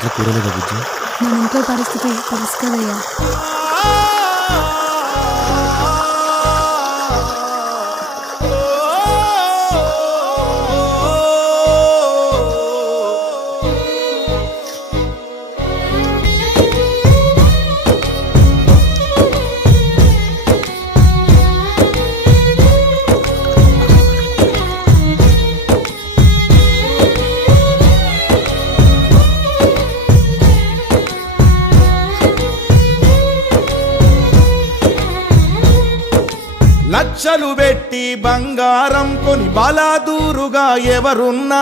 ఇంట్లో కూరలేదా బుజ్జి? మన ఇంట్లో పరిస్థితి తెలుసు కదయ్యా. లక్షలు పెట్టి బంగారం కొని బలాదూరుగా ఎవరున్నా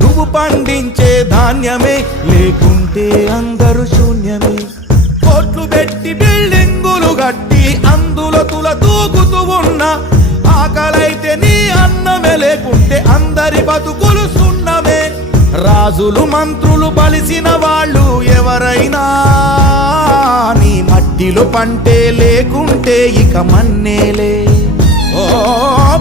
నువ్వు పండించే ధాన్యమే, లేకుంటే అందరూ శూన్యమే. కోట్లు పెట్టి బిల్డింగులు కట్టి అందులో తుల దూకుతూ ఉన్నా ఆకలైతే నీ అన్నమే, లేకుంటే అందరి బతుకులు సున్నమే. రాజులు మంత్రులు బలిసిన వాళ్ళు ఎవరైనా నీ మట్టిలో పంటే, లేకుంటే ఇక మన్నేలే. ఓ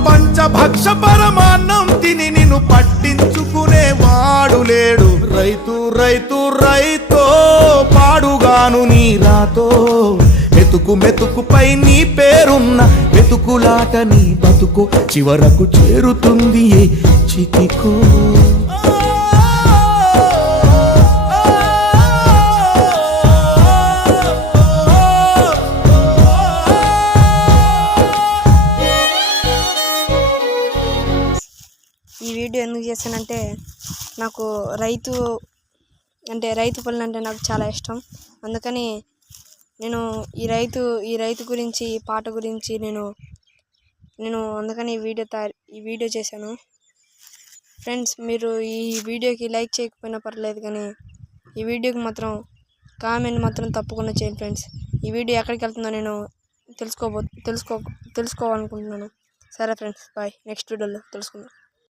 పంచభక్ష పరమాన్నం తిని నిన్ను పట్టించుకునే వాడు లేడు. రైతు రైతు రైతో పాడుగాను నీ రాతో, మెతుకు మెతుకుపై నీ పేరున్న మెతుకులాట నీ బతుకు చివరకు చేరుతుంది ఏ చితికో. ఈ వీడియో ఎందుకు చేశానంటే, నాకు రైతు పనులు అంటే నాకు చాలా ఇష్టం. అందుకని నేను ఈ రైతు గురించి, ఈ పాట గురించి నేను అందుకని ఈ వీడియో చేశాను. ఫ్రెండ్స్, మీరు ఈ వీడియోకి లైక్ చేయకపోయినా పర్లేదు, కానీ ఈ వీడియోకి మాత్రం కామెంట్ మాత్రం తప్పకుండా చేయండి ఫ్రెండ్స్. ఈ వీడియో ఎక్కడికి వెళ్తుందో నేను తెలుసుకోవాలనుకుంటున్నాను. సరే ఫ్రెండ్స్, బాయ్. నెక్స్ట్ వీడియోలో తెలుసుకుందాం.